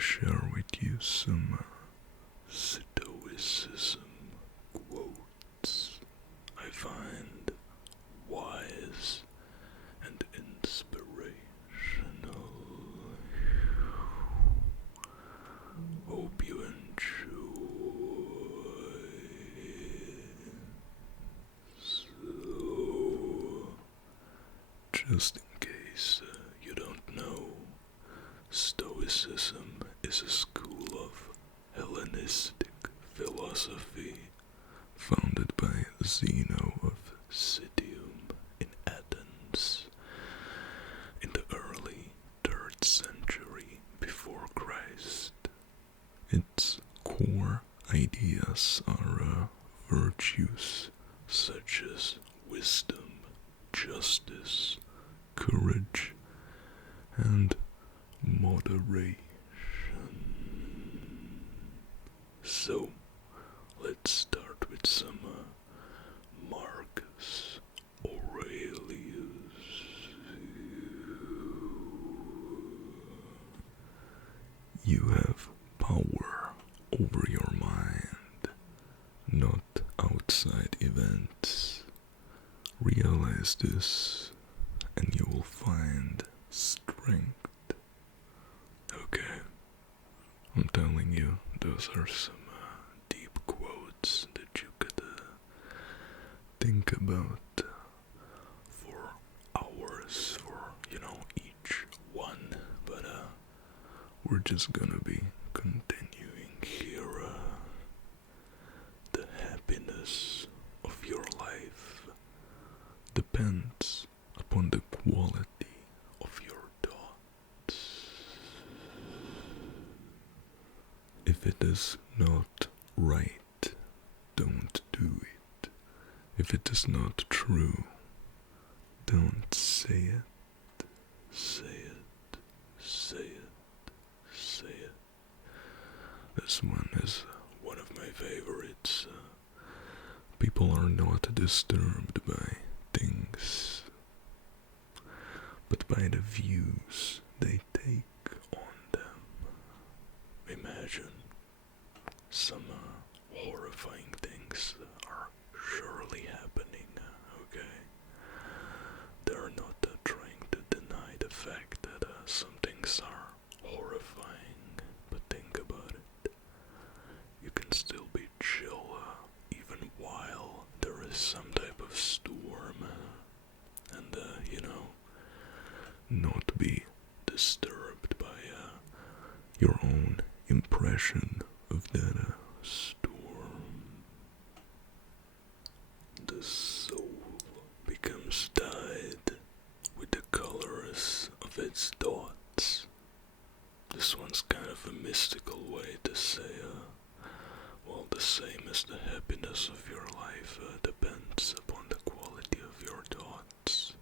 share with you some Stoicism quotes I find wise and inspirational. Hope you enjoy. So, just in case you don't know, Stoicism is a school of Hellenistic philosophy founded by Zeno of Citium in Athens in the early 3rd century before Christ. Its core ideas are virtues such as wisdom, justice, courage, and moderation. So, let's start with some Marcus Aurelius. You have power over your mind, not outside events. Realize this, and you will find strength. Okay, I'm telling you, those are some deep quotes that you could think about for hours, for, each one, but we're just gonna be continuing here. The happiness of your life depends upon the quality of your thoughts. If it is not right, don't do it. If it is not true, don't say it. Say it, say it, say it. This one is one of my favorites. People are not disturbed by things, but by the views they take on them. Imagine some horrifying things are surely happening, okay? They're not trying to deny the fact that some things are horrifying, but think about it. You can still be chill even while there is some type of storm, and not be disturbed by your own impression of that storm. The soul becomes dyed with the colors of its thoughts. This one's kind of a mystical way to say, well, the same as the happiness of your life depends upon the quality of your thoughts.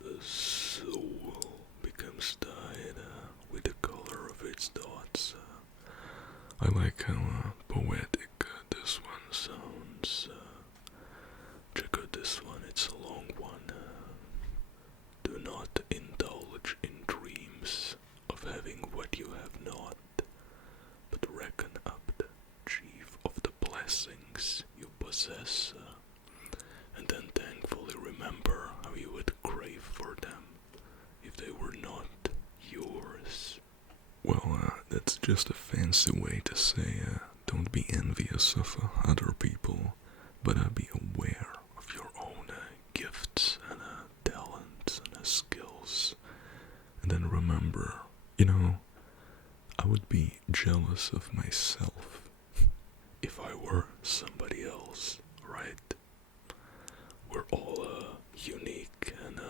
The soul becomes dyed with the color of its thoughts. I like how poetic this one sounds. Check out this one, it's a long one. Do not indulge in dreams of having what you have not, but reckon up the chief of the blessings you possess, and then thankfully remember how you would crave for them if they were not yours. Well, that's just a fancy way to say don't be envious of other people, but be aware of your own gifts and talents and skills. And then remember, I would be jealous of myself if I were somebody else, right? We're all unique, and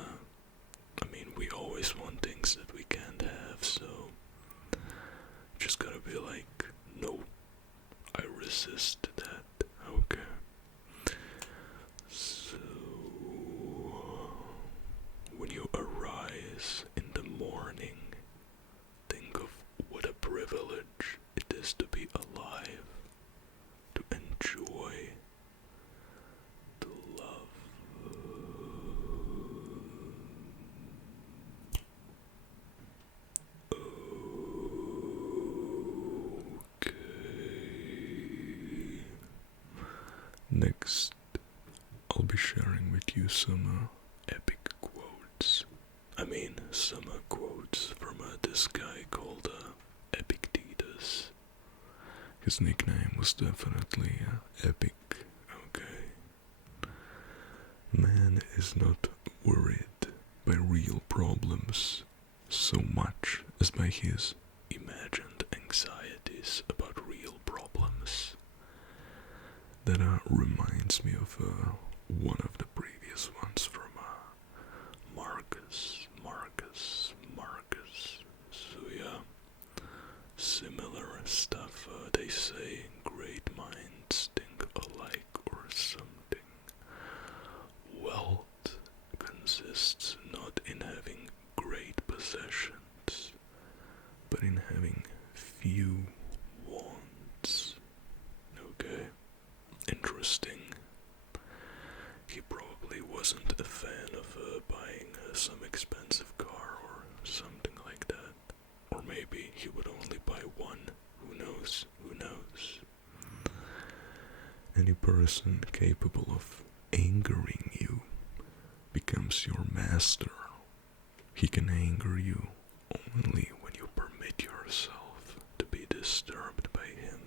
we always want things that we can't have, so just gotta be like, no, I resist that, okay? So, when you arise in the morning, think of what a privilege it is to be alive, to enjoy the love. Oh, read you some epic quotes. Some quotes from this guy called Epictetus. His nickname was definitely Epic. Okay. Man is not worried by real problems so much as by his imagined anxieties about real problems. That reminds me of one of the previous ones from Marcus. So yeah, similar stuff. They say great minds think alike or something. Wealth consists not in having great possessions, but in having few wants. Okay, interesting. He probably wasn't a fan of buying some expensive car or something like that. Or maybe he would only buy one. Who knows? Any person capable of angering you becomes your master. He can anger you only when you permit yourself to be disturbed by him.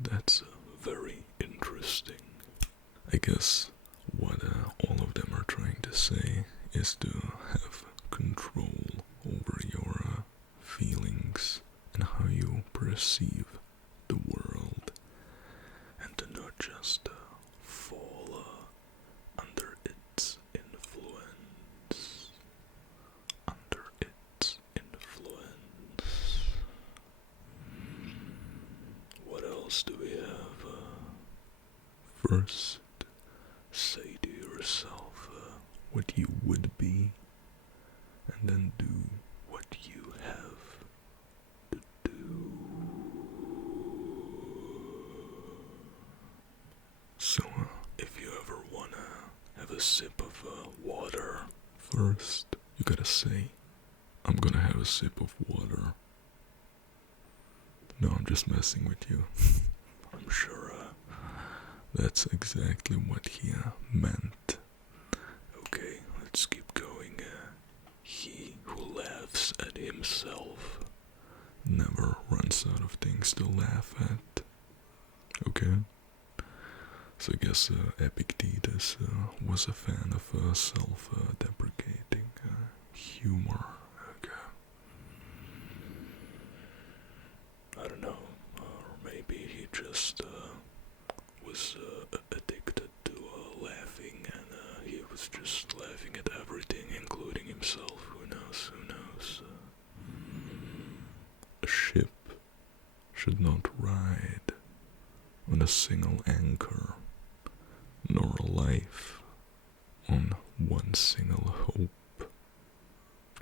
That's very interesting. I guess what all of them are trying to say is to have control over your feelings and how you perceive the world, and to not just fall under its influence. What else do we have? First, say to yourself what you would be, and then do what you have to do. So, if you ever wanna have a sip of water, first you gotta say, I'm gonna have a sip of water. No, I'm just messing with you. I'm sure that's exactly what he meant. Okay, let's keep going. He who laughs at himself never runs out of things to laugh at. Okay? So I guess Epictetus was a fan of self-deprecating humor. Okay. I don't know, or maybe he just was addicted to laughing, and he was just laughing at everything, including himself. Who knows? A ship should not ride on a single anchor, nor a life on one single hope.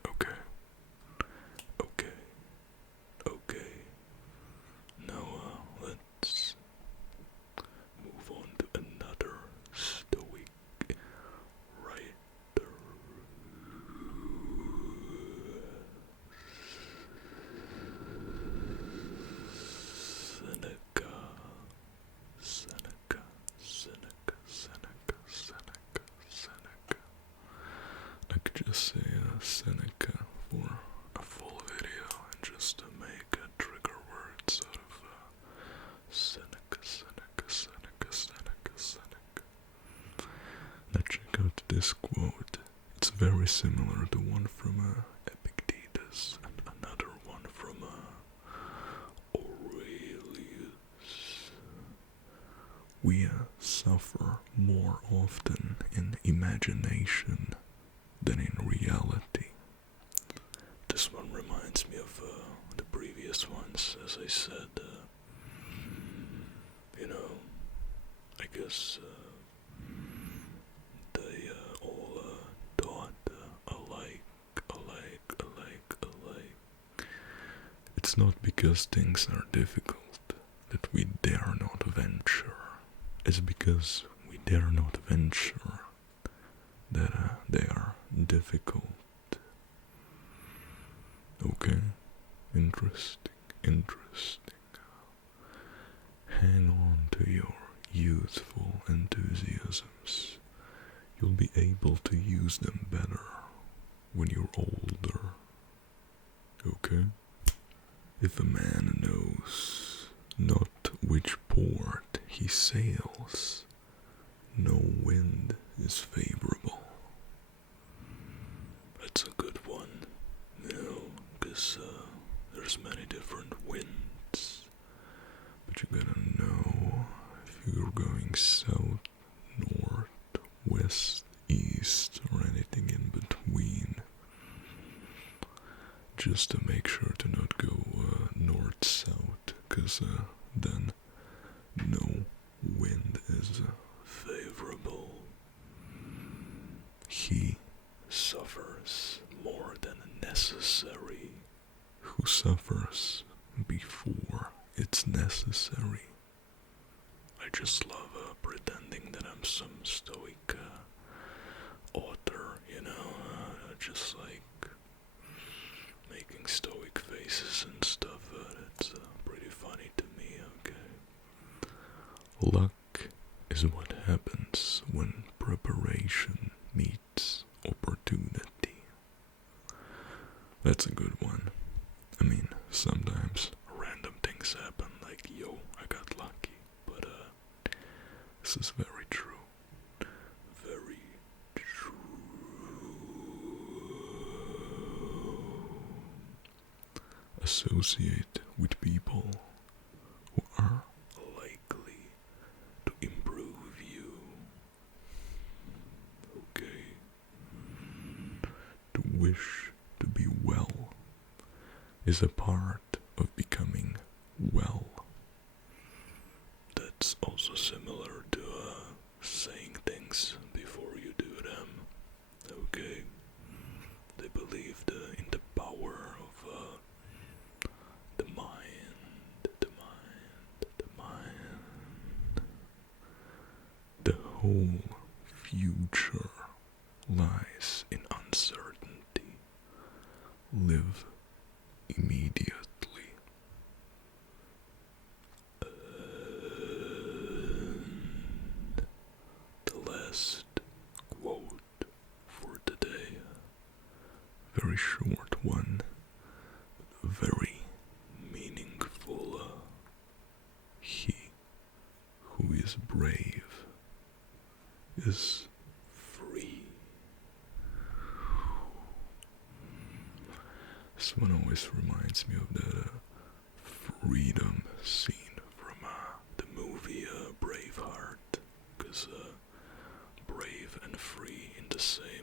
Okay. Now let's move on to another Stoic writer. Seneca. I could just say Seneca for a full video and just to make trigger words out of Seneca. Now check out this quote. It's very similar to one from Epictetus and another one from Aurelius. We suffer more often in imagination than in reality. This one reminds me of the previous ones, as I said. I guess they all thought alike. It's not because things are difficult that we dare not venture. It's because we dare not venture that they are difficult. Okay, interesting. Hang on to your youthful enthusiasms you'll be able to use them better when you're older. Okay? If a man knows not which port he sails, no wind is favorable. That's a good one, because there's many different winds. But you gotta know if you're going south, north, west, east, or anything in between. Just to make sure to not go north-south, because then no wind is favorable. He suffers more than necessary. Who suffers before it's necessary. I just love pretending that I'm some Stoic author, just like making Stoic faces and stuff. It's pretty funny to me, okay? Luck is what happens when preparation meets opportunity. That's a good one. I mean, sometimes random things happen, like, yo, I got lucky, but this is very true. Very true. Associate with people who are likely to improve you. Okay. To wish to be well is a part of becoming well. That's also similar to saying things before you do them. Okay. They believed in the power of the mind. The whole future lies in uncertainty. Live immediately. The last quote for today. Very short one, but very meaningful. He who is brave is free. This one always reminds me of that freedom scene from the movie Braveheart, because brave and free in the same